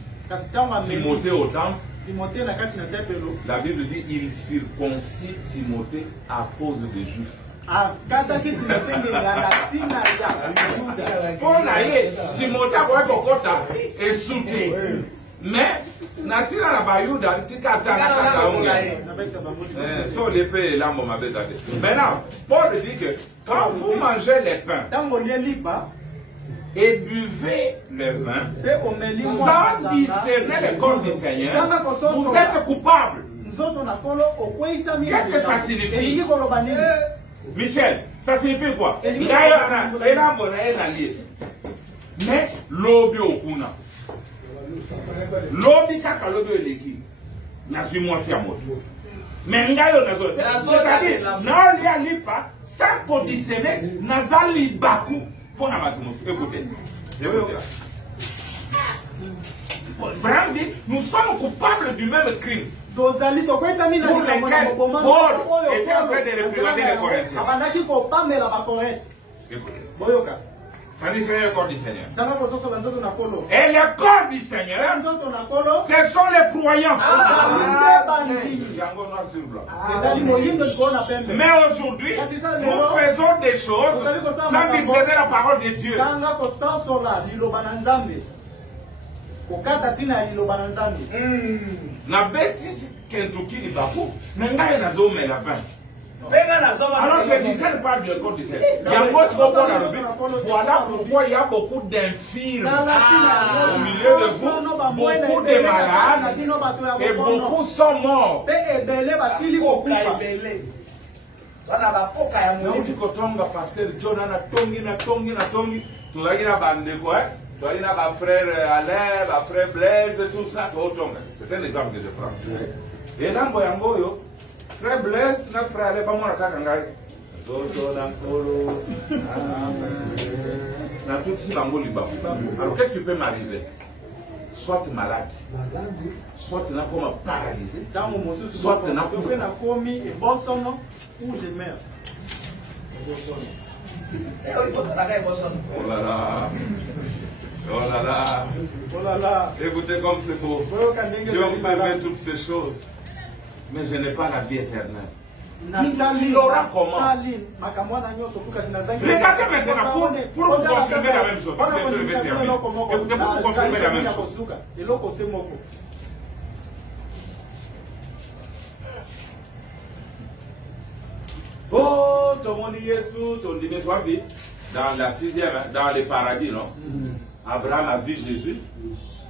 Timothée au temple, la Bible dit il circoncit Timothée à cause des Juifs. Timothée a kokota et souté. Mais natina la bayuda tika tanga so l'épée et l'arme m'a baisé. Maintenant, Paul dit que quand vous mangez les pains et buvez le vin sans discerner le corps du Seigneur, vous êtes coupable. Qu'est-ce que ça signifie? Michel, ça signifie quoi? Mais l'obi okuna. L'obi kaka lobi eleki. Nazi mwasi ya moto. Mais ngayo nazo. C'est-à-dire, na lia lipa, sans conditionner, nazali baku pour na matimus. Écoutez. Brandi, nous sommes coupables du même crime. Pour lesquels Paul était en train de réprimander les Corinthiens. Écoutez. Ça dit c'est le corps du Seigneur. Et le corps du Seigneur, ce sont les croyants. Mais aujourd'hui, nous faisons des choses sans discerner la parole de Dieu. Na beti kentuki ni baku, mengaye na zome la fin. Alors je ne discerne pas du corps du Seigneur. Voilà pourquoi il y a beaucoup d'infirmes au milieu de vous, beaucoup de malades, et beaucoup sont morts. Pasteur John na tongi, tu vas dire bande quoi? Tu vas dire ma frère Alain, ma frère Blaise, tout ça, c'est un exemple que je prends. Et là, Boyangoyo, frère Blaise, notre frère Alain, pas moi la kangai. Zoto Nankolo. Dans tout ce bango liba. Alors qu'est-ce qui peut m'arriver? Soit malade, soit tu n'as pas paralysé, soit tu n'as pas commis et bon son ou je meurs. Oh là là. Oh là là. Oh là là. Écoutez comme c'est beau. J'ai observé toutes ces choses. Mais je n'ai pas la vie éternelle. Tu l'auras comment? Regardez maintenant pour vous confirmer la même chose. Écoutez, pour vous confirmer la même chose. Oh, tout le monde dit Jésus, tout le monde dit Jésus. Dans la sixième, dans les paradis, non? Abraham a vu Jésus.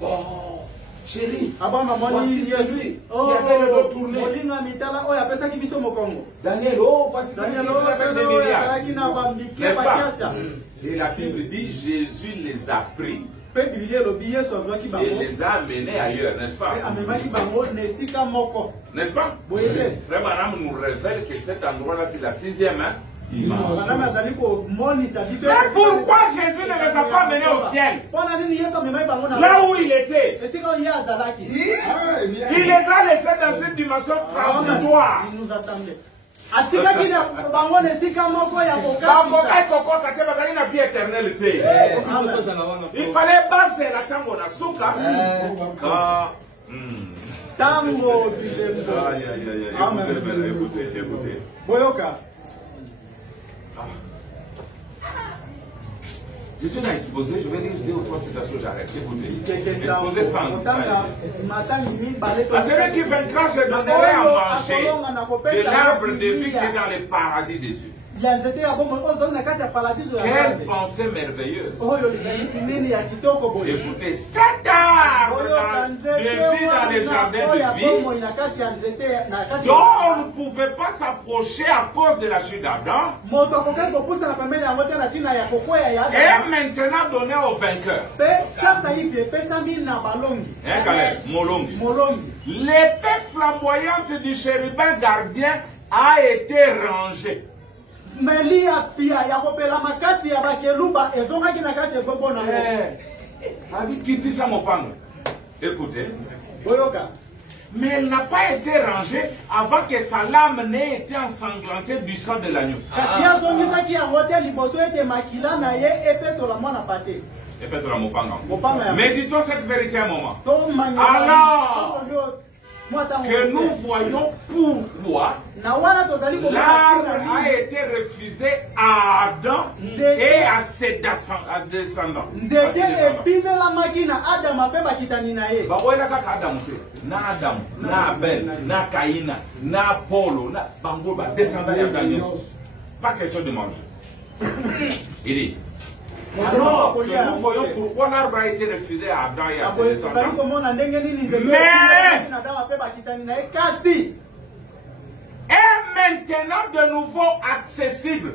Oh, chérie, voici celui qui avait le dos tourné. Daniel, oh, voici celui qui avait des milliards. N'est-ce pas? Et la Bible dit Jésus les a pris. Et les a amenés ailleurs, n'est-ce pas? N'est-ce pas? Frère Branham nous révèle que cet endroit-là, c'est la sixième dimension. Mais pourquoi Jésus ne les a pas amenés au ciel? Là où il était. Il les a laissés dans une dimension transitoire. Il fallait passer la tango na souka. Tango du écoutez. Boyoka. Je suis là exposé, je vais lire 2 ou 3 citations, j'arrête. Écoutez. Exposé sans. À celui qui vaincra, je donnerai à manger de l'arbre de vie qui est dans les paradis de Dieu. ya nzete ya bomo ozo na kati ya paradiso ya Quelle Nzambe. pensée merveilleuse. Oyo likanisi nini ya kitoko boye. Écoutez, cet arbre Oyo de vie dans les jardins oya de bomo vie ina kati ya nzete na kati dont on ne pouvait pas s'approcher à cause de la chute d'Adam moto akokai kopusa na pembeni yango te na ntina ya kokwea ya est Adamu. maintenant donné aux vainqueurs. Pe sasa hivi epesami na balongi. Caleb, Molongi. Molongi. L'épée flamboyante du chérubin gardien a été rangée. Melia pia ya kopela makasi ya bakeluba ezongaki na kati ya bobo na ngo. Abi kiti sa mopanga. Écoutez. Boyoka. Mais elle n'a pas été rangée avant que sa lame n'ait été ensanglantée du sang de l'agneau. Kasi azongisaki yango te liboso ete makila na ye epetola mwana pate. Epetola mopanga. Mopanga ya. Méditons cette vérité un moment. Alors que nous voyons pourquoi l'arbre a été refusé à Adam et à ses descendants. Na Adam, na Abel, na Caïna, na Apollo, na Bangoba, descendants d'Adam. Pas question de manger. Il dit. Alors que nous voyons pourquoi l'arbre a été refusé à Adam et à ses descendants. Mais est maintenant de nouveau accessible.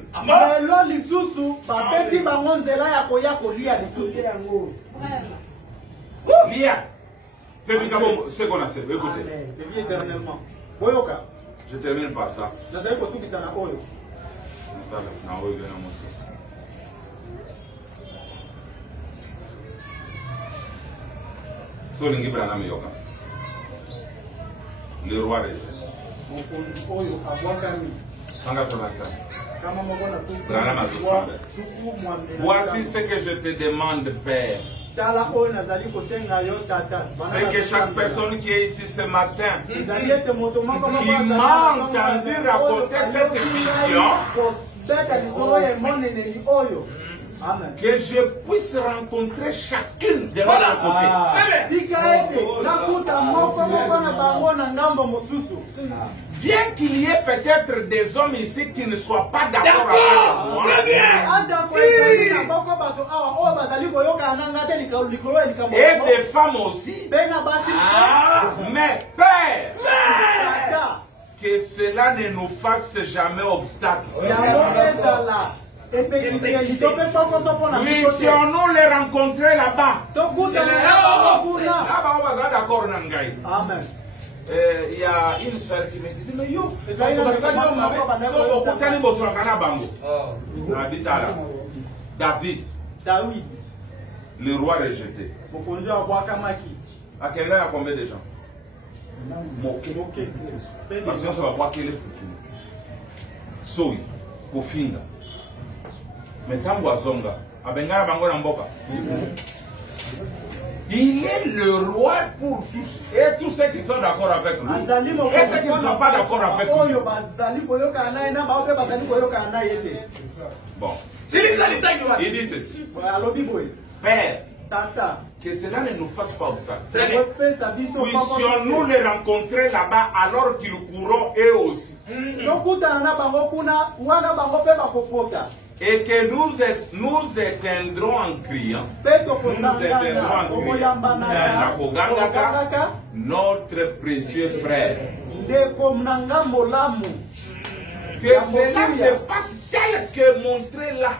Lia. Ce qu'on a fait, écoutez. Je termine par ça. Solingi Branham Yoka. Le roi des voici ce que je te demande, Père. C'est que chaque personne qui est ici ce matin, qui m'a entendu raconter cette vision, que je puisse rencontrer chacune de notre côté. Bien qu'il y ait peut-être des hommes ici qui ne soient pas d'accord avec moi, et des femmes aussi. Mais Père, que cela ne nous fasse jamais obstacle. Puissions-nous les rencontrer là-bas. Là-bas, on va d'accord. Amen. Il y a une soeur qui me disait, mais yo, David, le roi rejeté. À quel âge a combien de gens? Moqué. Parce que ça va voir qu'il est pour Soy, Kofinga. Mais tant Zonga, Abengara Bango Mboka. Il est le roi pour tous. Et tous ceux qui sont d'accord avec lui. Et ceux qui ne sont pas d'accord avec lui. Bon. Il dit ceci. Père, que cela ne nous fasse pas obstacle. Puissions-nous les rencontrer là-bas alors qu'ils courront eux aussi. Et que nous éteindrons en criant. Notre précieux frère. Que cela se passe tel que montré là.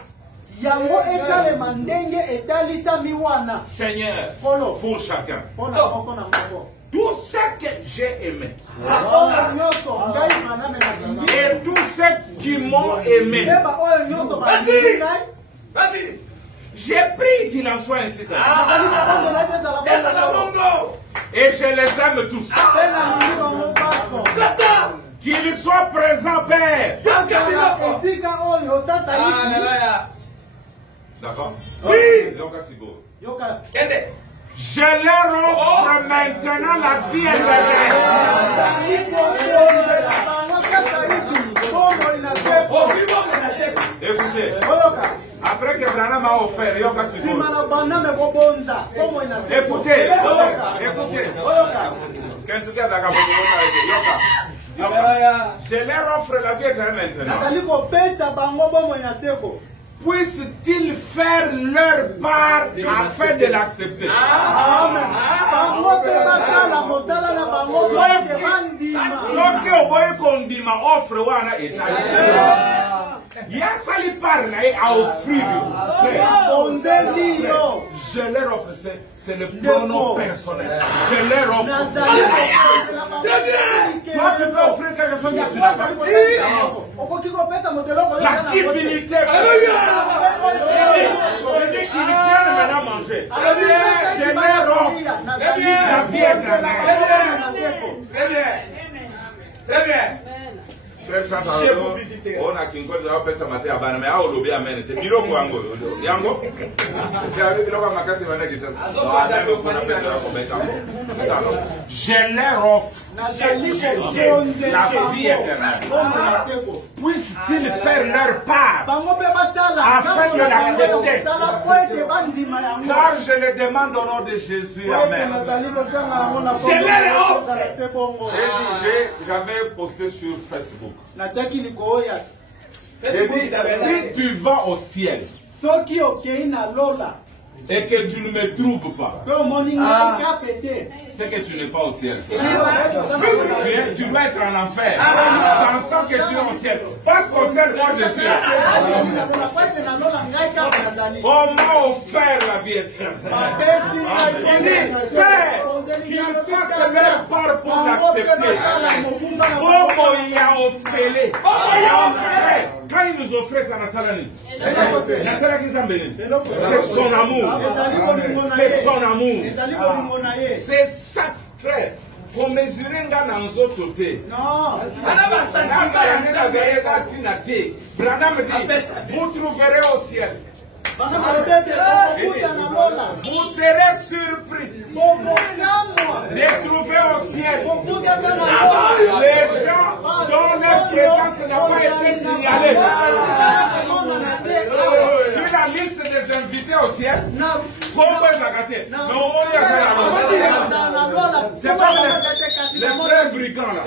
Seigneur, pour chacun. Tout ce que j'ai aimé. Et tous ceux qui m'ont aimé. Vas-y. J'ai pris qu'il en soit ainsi. Et je les aime tous. Qu'ils soient présents, Père. D'accord? Oui. Je leur offre maintenant la vie éternelle. Écoutez, après que Branham a offert, écoutez, Je leur offre la vie éternelle maintenant. Puissent-ils faire leur part afin de l'accepter? Soki oboyi kondima offre wana etali. Yasali parle à offrir. Je leur offre, c'est le pronom personnel. Je leur offre. Toi, tu peux offrir quelque chose que tu n'as pas. La divinité. Je dis qu'ils viennent maintenant manger. Je leur offre la vie éternelle. Très bien. Très bien. J'ai vous visiter. On a qu'une chose à faire ce matin à Baname, à Olobi à Mène. Tu dis Yango. Yango. Je leur offre la vie éternelle. Puissent-ils faire leur part afin de l'accepter? Car je le demande au nom de Jésus. Amen. J'avais posté sur Facebook. Si tu vas au ciel et que tu ne me trouves pas, c'est que tu n'es pas au ciel. Tu dois être en enfer, pensant que tu es au ciel. Parce qu'au ciel, moi je suis. On m'a offert la vie éternelle. Il dit, Père, qu'ils fassent leur part pour l'accepter. Quand il nous offrait ça, c'est son amour. C'est son amour. C'est ça, frère. Pour mesurer dans nos autres côtés. Non. Vous trouverez au ciel. Vous serez surpris de trouver au ciel les gens dont leur présence n'a pas été signalée. Sur la liste des invités au ciel, c'est pas les frères brigands là.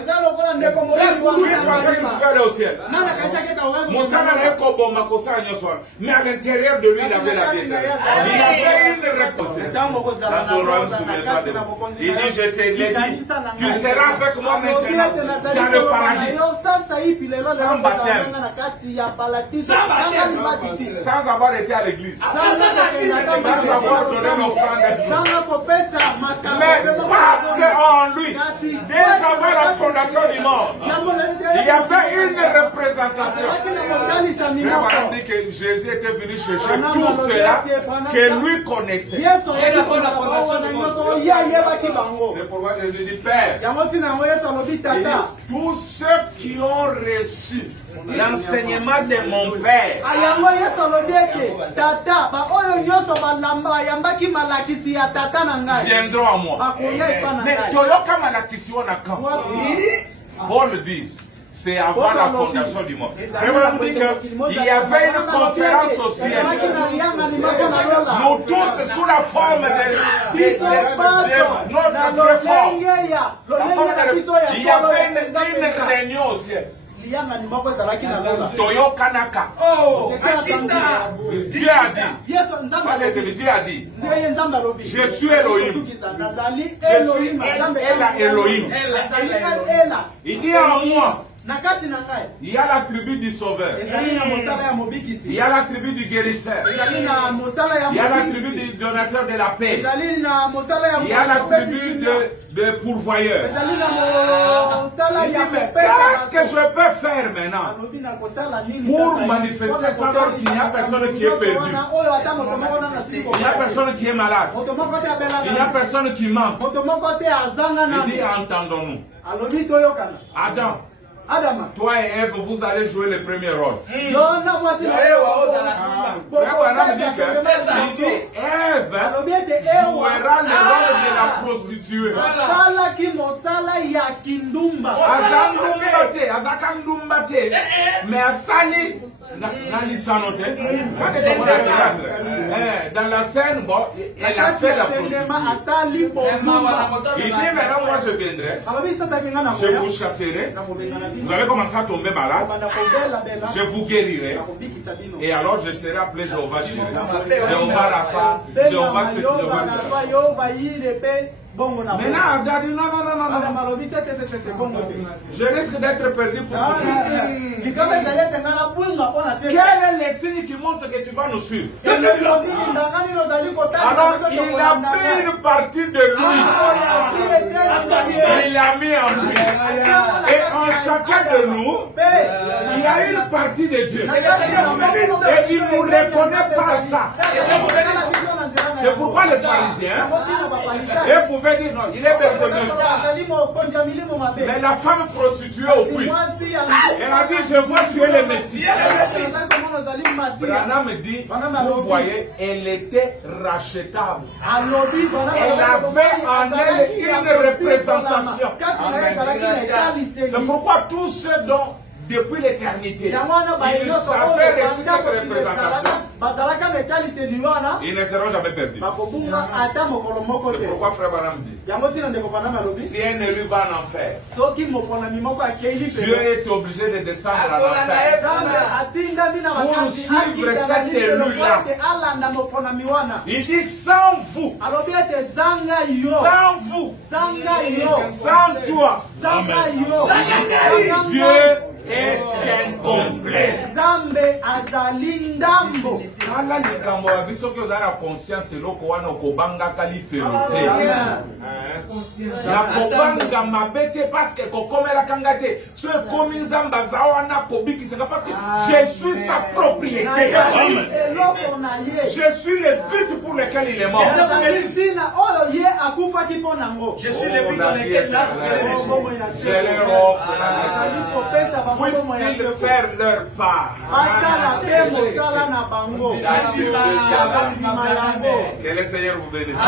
Au ciel. Mais à l'intérieur de lui, il avait la vie éternelle. Il avait une réponse. Il dit, je te l'ai dit, tu seras avec moi maintenant dans le paradis. Sans baptême. Sans avoir été à l'église. Sans avoir donné l'offrande. Mais parce qu'en lui, dès avant la fondation du monde, il y avait une représentation. On dit que Jésus était venu chercher tout cela que lui connaissait. C'est pourquoi Jésus dit, Père, tous ceux qui ont reçu l'enseignement de mon Père viendront à moi. Mais Toyoka Malakisi Wanaka, Paul dit, c'est avant la fondation du monde. Vraiment, dit qu'il y avait une conférence au ciel. Nous tous, sous la forme de notre réforme, il y avait une réunion au ciel. Toyo Kanaka. Oh, Dieu a dit, je suis Elohim. Je suis Elohim. Il dit à moi, il y a la tribu du sauveur. Il y a la tribu du guérisseur. Il y a la tribu du donateur de la paix. Il y a la tribu de pourvoyeur. Qu'est-ce que je peux faire maintenant pour manifester sans ordre qu'il n'y a personne qui est perdu? Il n'y a personne qui est malade. Il n'y a personne qui manque. Il dit, entendons-nous. Adam, toi et Ève, vous allez jouer le premier rôle. Il dit, Ève jouera le rôle de la prostituée. Mais Asali Dans la scène, bon, elle a fait la prostituée. Il dit maintenant, moi je viendrai, je vous chasserai, vous allez commencer à tomber malade, je vous guérirai, et alors je serai appelé Jéhovah Jireh, Jéhovah Rapha, Jéhovah ceci, Jéhovah cela. Maintenant, Abda dit non. Je risque d'être perdu pour vous. Quel est le signe qui montre que tu vas nous suivre? Alors, il a pris une partie de lui. Il l'a mis en lui. Et en chacun de nous, il y a une partie de Dieu. Et il ne nous reconnaît pas ça. C'est pourquoi les pharisiens, ils pouvaient dire non, il est besogneux. Mais la femme prostituée au puits, elle a dit, je vois tu es le Messie. Branham dit, vous voyez, elle était rachetable. Elle avait en elle une représentation. C'est pourquoi tous ceux dont depuis l'éternité, ils savaient reçu cette représentation. Ils ne seront jamais perdus. C'est pourquoi Frère Branham dit, si un élu va en enfer, Dieu est obligé de descendre en enfer pour suivre cet élu-là. Il dit sans vous, sans toi, Dieu est incomplet. Zambe azalindambo. Kala likambo ya biso ki ozala conscience eloko wana okobanga kali ferote. Na kobanga mabe te parce que kokomela kanga te. So ekomi nzamba za wana kobikisaka parce que je suis sa propriété. Je suis le but pour lequel il est mort. Je suis le but dans lequel je leur offre. Puissent-ils faire leur part? Que le Seigneur vous bénisse.